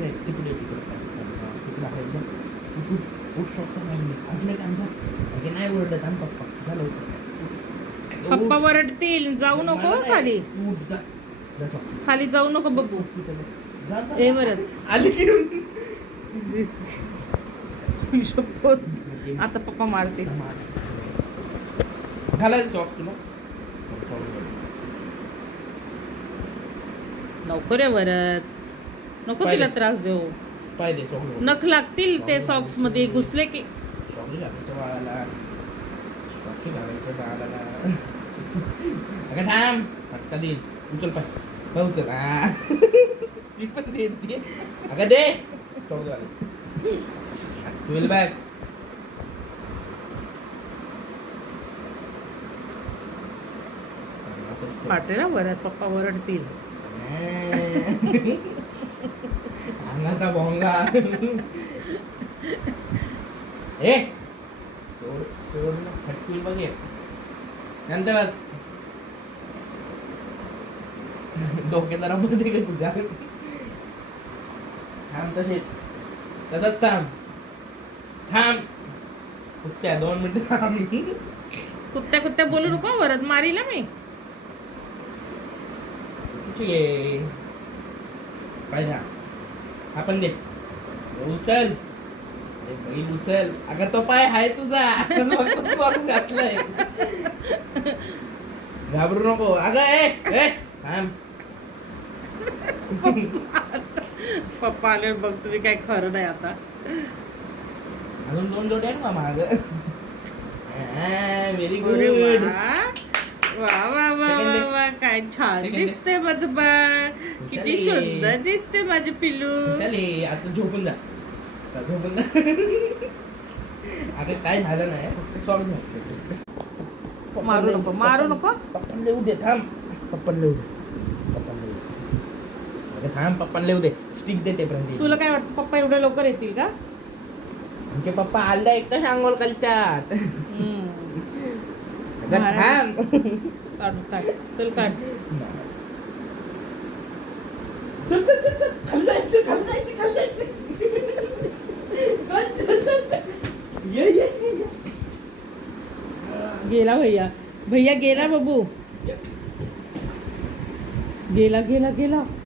नाही तिकडे तिकडे आहे जा उठ सॉक्स अजून एक आमचा नाही ओरडत आम पप्पा झालं पप्पा वरडतील, जाऊ नको खाली, उठ जा खाली जाऊ नको बब्बू. जा ए वरद आली की शपथ. आता पप्पा मारते. घालायचं सॉक्स तुला नको रे वरद, नको तिला त्रास देऊ. पाहिजे सॉक्स नख लागतील ते सॉक्स मध्ये घुसले की. सॉक्स घालायचं बाळाला सॉक्स घालायचं बाळाला अगं थांब फटका देईल उचल पाय उचल ती पण देते अगं दे सॉक्स घालायचं ट्वेल बॅग पाटे ना वरद, पप्पा वरडतील. अंगाचा भोंगा ए सोड सोड ना फटकून बघ नंतर डोक्याचा रबर दे का तुझ्या थांब तसेच तसंच थांब थांब कुत्त्या 2 मिनिटं थांब कुत्त्या कुत्त्या बोलू नको वरद, मारीला मी. ठीक आहे पाहिजे आपण दे उचल बैल उचल अगं तो पाय हाय तुझा सॉक्स घातलाय घाबरू नको अगं ए थांब पप्पा आले बघ, तुझी काय खरं नाही आता. अजून 2 जोड्या आहेत ना माग व्हेरी अरे गुड वा वा वा वा वा, काय छान दिसते माझं बाळ, किती सुंदर दिसते माझे पिल्लू. चले आता झोपून जा झोपून जा अगं काय झालं नाही फक्त सॉक्स घातले. मारू नको, मारू नको. पप्पा लिहू दे थांब पप्पा लिहू दे अगं थांब पप्पा लिहू दे स्टिक देते पर्यंत. तुला काय वाटतं पप्पा एवढ्या लवकर येतील का? आमचे पप्पा आल्या एकटाच अंघोळ घालतात. अगं थांब काढू काढ, चल काढ. चल चल चल चल खाली जायचं ये गेला भैया, भैया गेला बाबू, गेला गेला गेला.